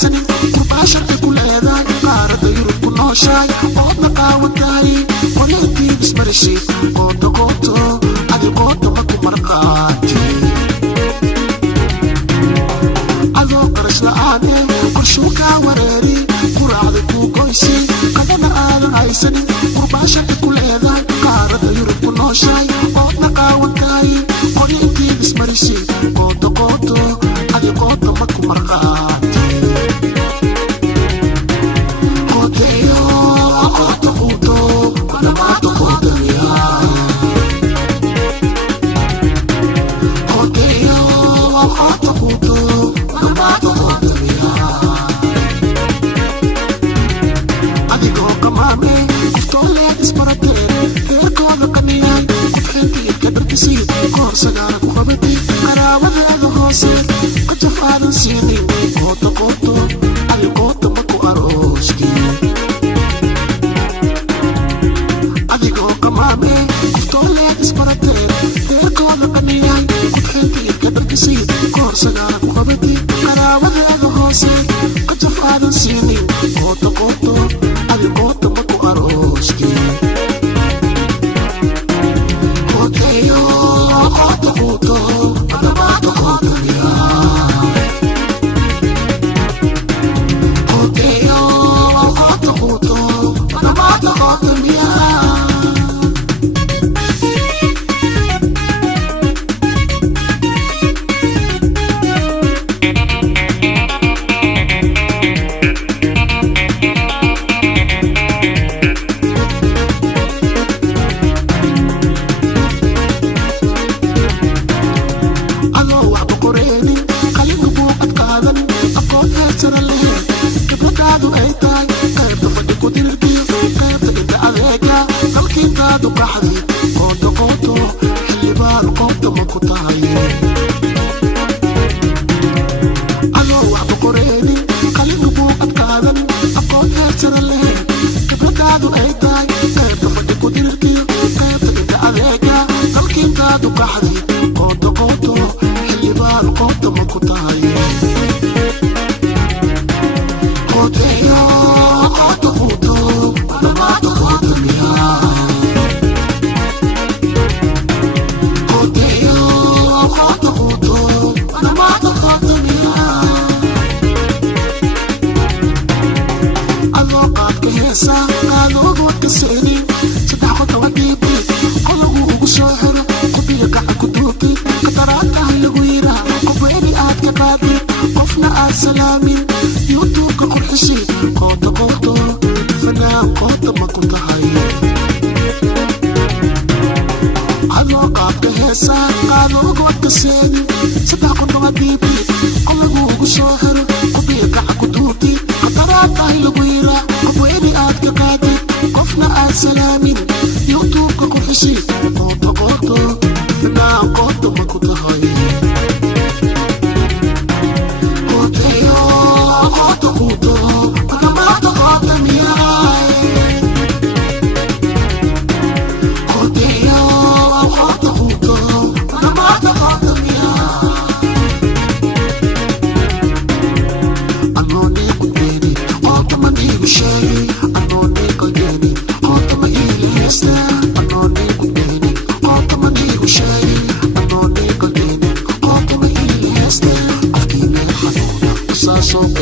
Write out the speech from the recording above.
haysanin kurbaasharka ku leedahay qaarada yurub ku nooshahay oodna qaawan tahay qoleetii ismarashay qoonto qoonto adi qoonto ma ku marqaati adoo qarash la'aane qorshuu kaa wareeri quraacda kuu goysay qadana aadan haysanin kurbaasharka ku leedahay qaarada yurub ku nooshahay oodna qaawan tahay qoleetii ismarashay qoonto qoonto adi qoonto ma ku marqaati سجارة وخبتي قراوة هذا هوسر قد فعلا سيني قوتو قوتو علي قوتو مكو أروشكي علي قو قمامي كفتولي اسمرتين تيركو لقنياي قد حيتي الكبر كسير كور سجارة وخبتي قراوة هذا هوسر قد فعلا سيني قوتو قوتو علي قوتو مكو أروشكي so